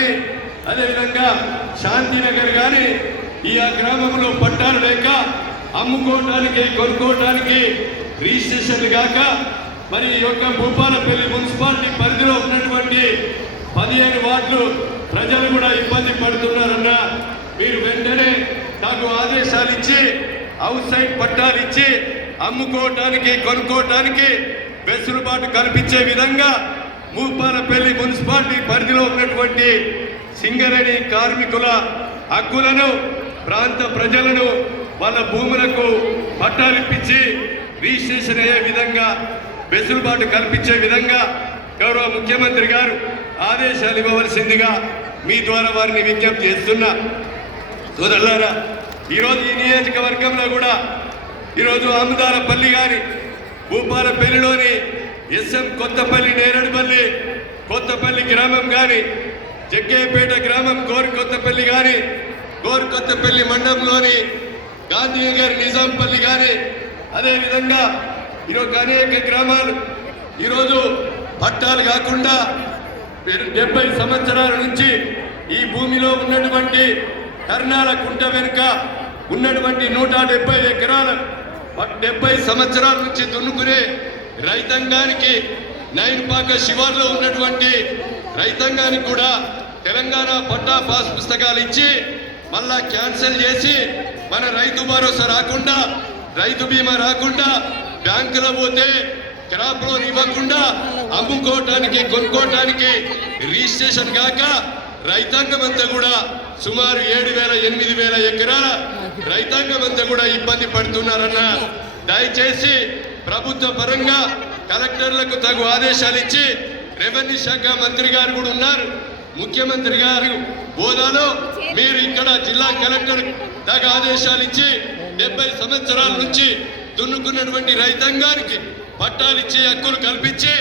కానీ అదేవిధంగా శాంతినగర్ కానీ ఈ ఆ గ్రామంలో పట్టాలు లేక అమ్ముకోవటానికి కొనుక్కోవటానికి రిజిస్ట్రేషన్ కాక మరి ఈ యొక్క భూపాలపల్లి మున్సిపాలిటీ పరిధిలో ఉన్నటువంటి పదిహేను వార్డులు ప్రజలు కూడా ఇబ్బంది పడుతున్నారన్న మీరు వెంటనే నాకు ఆదేశాలు ఇచ్చి అవుట్ సైడ్ పట్టాలు ఇచ్చి అమ్ముకోవటానికి కొనుక్కోవటానికి వెసులుబాటు కల్పించే విధంగా మూపాలపల్లి మున్సిపాలిటీ పరిధిలో ఉన్నటువంటి సింగరేణి కార్మికుల హక్కులను ప్రాంత ప్రజలను వాళ్ళ భూములకు పట్టాలిప్పించి రిజిస్ట్రేషన్ అయ్యే విధంగా వెసులుబాటు కల్పించే విధంగా గౌరవ ముఖ్యమంత్రి గారు ఆదేశాలు ఇవ్వవలసిందిగా మీ ద్వారా వారిని విజ్ఞప్తి చేస్తున్నా. సోదరులారా ఈరోజు ఈ నియోజకవర్గంలో కూడా ఈరోజు ఆముదారపల్లి గారి భూపాలపల్లిలోని ఎస్ఎం కొత్తపల్లి నేరడిపల్లి కొత్తపల్లి గ్రామం కానీ జగ్గేపేట గ్రామం గోరు కొత్తపల్లి కానీ గోరు కొత్తపల్లి మండలంలోని గాంధీ గారి నిజాంపల్లి కానీ అదేవిధంగా ఈరోజు అనేక గ్రామాలు ఈరోజు పట్టాలు కాకుండా డెబ్బై సంవత్సరాల నుంచి ఈ భూమిలో ఉన్నటువంటి కర్ణాల కుంట వెనుక ఉన్నటువంటి నూట డెబ్బై ఎకరాల డెబ్బై సంవత్సరాల నుంచి దున్నుకునే రైతాంగానికి నైన్పాక శివార్లో ఉన్నటువంటి రైతాంగానికి కూడా తెలంగాణ పట్టా పాస్ పుస్తకాలు ఇచ్చి మళ్ళా క్యాన్సిల్ చేసి మన రైతు భరోసా రాకుండా రైతు బీమా రాకుండా బ్యాంకులో పోతే క్రాప్ లోన్ ఇవ్వకుండా అమ్ముకోవటానికి కొనుక్కోవటానికి రిజిస్ట్రేషన్ కాక రైతాంగం అంతా కూడా సుమారు ఏడు వేల ఎనిమిది వేల ఎకరాల రైతాంగం అంతా కూడా ఇబ్బంది పడుతున్నారన్న. దయచేసి ప్రభుత్వ పరంగా కలెక్టర్లకు తగు ఆదేశాలు ఇచ్చి రెవెన్యూ శాఖ మంత్రి గారు కూడా ఉన్నారు. ముఖ్యమంత్రి గారు హోదాలో మీరు ఇక్కడ జిల్లా కలెక్టర్ తగు ఆదేశాలు ఇచ్చి డెబ్బై సంవత్సరాల నుంచి దున్నుకున్నటువంటి రైతాంగానికి పట్టాలు ఇచ్చే హక్కులు కల్పించి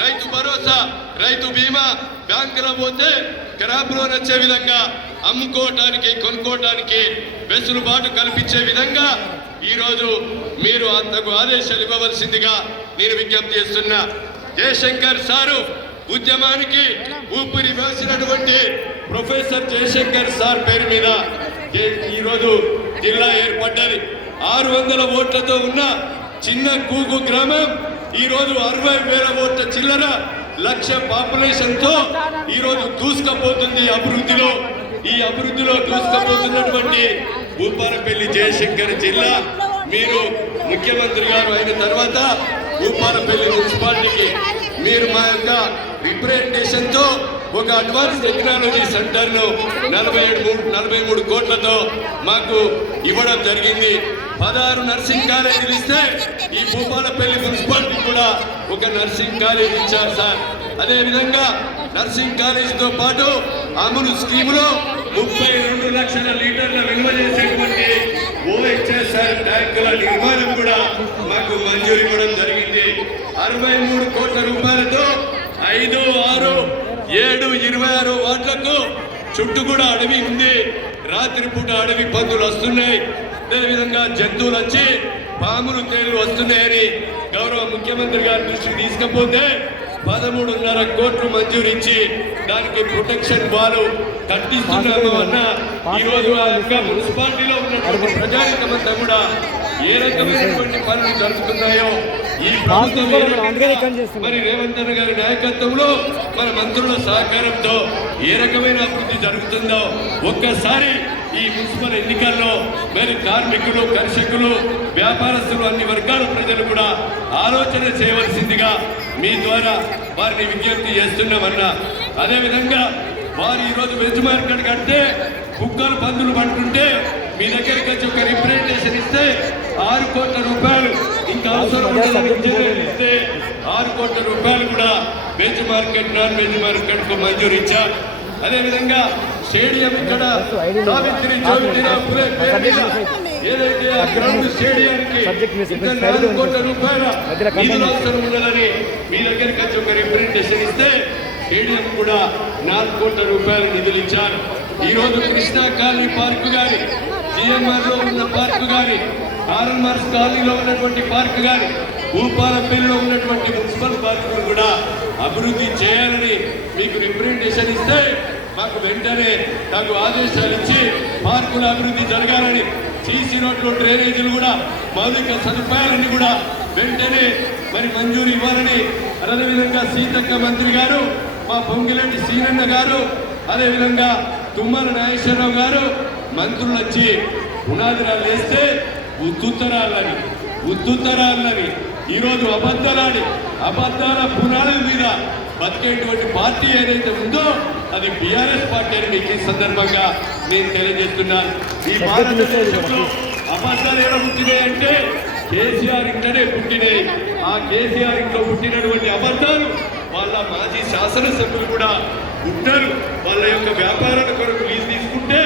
రైతు భరోసా రైతు బీమా బ్యాంకులో పోతే క్రాప్ లోన్ వచ్చే విధంగా అమ్ముకోవటానికి కొనుక్కోవటానికి వెసులుబాటు కల్పించే విధంగా ఈరోజు మీరు అంతకు ఆదేశాలు ఇవ్వవలసిందిగా నేను విజ్ఞప్తి చేస్తున్నా. జయశంకర్ సారు ఉద్యమానికి ఊపిరి వేసినటువంటి ప్రొఫెసర్ జయశంకర్ సార్ పేరు మీద ఈరోజు జిల్లా ఏర్పడ్డది. ఆరు వందల ఓట్లతో ఉన్న చిన్న కూగు గ్రామం ఈరోజు అరవై వేల ఓట్ల చిల్లర లక్ష పాపులేషన్తో ఈరోజు దూసుకపోతుంది అభివృద్ధిలో. ఈ అభివృద్ధిలో దూసుకపోతున్నటువంటి భూపాలపల్లి జయశంకర్ జిల్లా మీరు ముఖ్యమంత్రి గారు అయిన తర్వాత భూపాలపల్లి మున్సిపాలిటీకి మీరు మా యొక్క రిప్రజెంటేషన్తో ఒక అడ్వాన్స్ టెక్నాలజీ సెంటర్ను నలభై ఏడు మూడు నలభై మూడు కోట్లతో మాకు ఇవ్వడం జరిగింది. పదహారు నర్సింగ్ కాలేజీలు ఇస్తే ఈ భూపాలపల్లి మున్సిపాలిటీ కూడా ఒక నర్సింగ్ కాలేజీ ఇచ్చారు సార్. అదేవిధంగా నర్సింగ్ కాలేజీతో పాటు అమలు స్కీములో ముప్పై రెండు లక్షల లీటర్ల విలువ చేసేటువంటి ఓహెచ్ఎస్ఆర్ బ్యాంకుల నిర్మాణం కూడా మాకు మంజూరు ఇవ్వడం జరిగింది. అరవై మూడు కోట్ల రూపాయలతో ఐదు ఆరు ఏడు ఇరవై ఆరు వార్డులకు చుట్టూ కూడా అడవి ఉంది. రాత్రిపూట అడవి పందులు వస్తున్నాయి. అదేవిధంగా జంతువులు వచ్చి పాములు తేలు వస్తున్నాయని గౌరవ ముఖ్యమంత్రి గారి దృష్టికి తీసుకపోతే పదమూడున్నర కోట్లు మంజూరించి దానికి ప్రొటెక్షన్ వారు కట్టిస్తున్నాము అన్న ఈ రోజు ఆ యొక్క మున్సిపాలిటీలో ఉన్నటువంటి ప్రజానికమంతా కూడా ఏ రకమైనటువంటి పనులు జరుగుతున్నాయో ఈ ప్రభుత్వం మరి రేవంత్ అన్న గారి నాయకత్వంలో మన మంత్రుల సహకారంతో ఏ రకమైన అభివృద్ధి జరుగుతుందో ఒక్కసారి ఈ మున్సిపల్ ఎన్నికల్లో మరి కార్మికులు కర్షకులు వ్యాపారస్తులు అన్ని వర్గాల ప్రజలు కూడా ఆలోచన చేయవలసిందిగా మీ ద్వారా వారిని విజ్ఞప్తి చేస్తున్నామన్నా. అదేవిధంగా వారు ఈరోజు వెజ్ మార్కెట్ కంటే కుక్కలు పందులు పడుతుంటే మీ దగ్గరికి వచ్చి ఒక రిప్రజెంటేషన్ ఇస్తే ఆరు కోట్ల రూపాయలు ఇంకా అవసరం ఇస్తే ఆరు కోట్ల రూపాయలు కూడా వెజ్ మార్కెట్ నాన్ వెజ్ మార్కెట్కు మంజూరు ఇచ్చారు. అదేవిధంగా స్టేడియం ఇక్కడ సావిత్రి జ్యోతిరావు ఏదైతే ఆ గ్రౌండ్ స్టేడియానికి ఇంకా నాలుగు కోట్ల రూపాయల నిధులు అవసరం ఉన్నదని మీ దగ్గరికి వచ్చి ఒక రిప్రజెంటేషన్ ఇస్తే స్టేడియం కూడా నాలుగు కోట్ల రూపాయల నిధులు ఇచ్చారు. ఈ రోజు కృష్ణా కాలనీ పార్కు గాని జిఎంఆర్లో ఉన్న పార్కు గాని ఆర్ఎంఆర్స్ కాలనీలో ఉన్నటువంటి పార్కు గాని భూపాలపల్లిలో ఉన్నటువంటి మున్సిపల్ పార్కులు కూడా అభివృద్ధి చేయాలని మీకు రిప్రజెంటేషన్ ఇస్తే మాకు వెంటనే నాకు ఆదేశాలు ఇచ్చి పార్కుల అభివృద్ధి జరగాలని సీసీ రోడ్లు డ్రైనేజీలు కూడా మౌలిక సదుపాయాలన్నీ కూడా వెంటనే మరి మంజూరు ఇవ్వాలని అదేవిధంగా సీతక్క మంత్రి గారు మా పొంగిరెడ్డి సీనన్న గారు అదేవిధంగా తుమ్మల నాగేశ్వరరావు గారు మంత్రులు వచ్చి పునాదిరాలు వేస్తే ఉత్తుత్తరాలని ఉత్తుత్తరాలని ఈరోజు అబద్ధాలని అబద్ధాల పునాదుల మీద బతికేటువంటి పార్టీ ఏదైతే ఉందో అది బీఆర్ఎస్ పార్టీ అని మీకు ఈ సందర్భంగా నేను తెలియజేస్తున్నాను ఈ భారతదేశంలో అబద్ధాలు ఎలా పుట్టినాయి అంటే కేసీఆర్ ఇంటనే పుట్టినాయి. ఆ కేసీఆర్ ఇంట్లో పుట్టినటువంటి అబద్ధాలు వాళ్ళ మాజీ శాసనసభ్యులు కూడా ఉంటారు వాళ్ళ యొక్క వ్యాపారాల కొరకు లీజు తీసుకుంటే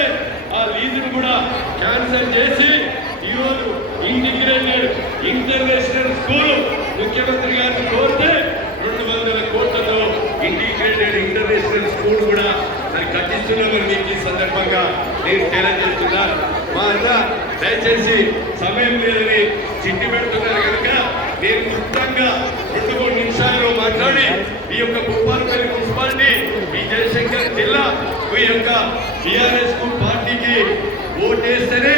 ఆ లీజును కూడా క్యాన్సిల్ చేసి ఈరోజు ఇంటిగ్రేటెడ్ ఇంటర్నేషనల్ స్కూల్ ముఖ్యమంత్రి గారిని కోరితే రెండు వందల కోట్లతో ఇంటిగ్రేటెడ్ ఇంటర్నేషనల్ స్కూల్ కూడా మరి కట్టిస్తున్నామని మీకు ఈ సందర్భంగా నేను ఛాలెంజ్ చేస్తున్నా మా అన్న దయచేసి సమయం లేదని చిట్టి పెడుతున్నారు. కనుక నేను క్లుప్తంగా రెండు మూడు నిమిషాల్లో మాట్లాడి ఈ యొక్క భూపాలపల్లి మున్సిపాలిటీ ఈ జయశంకర్ జిల్లా మీ యొక్క టిఆర్ఎస్ పార్టీకి ఓటేస్తేనే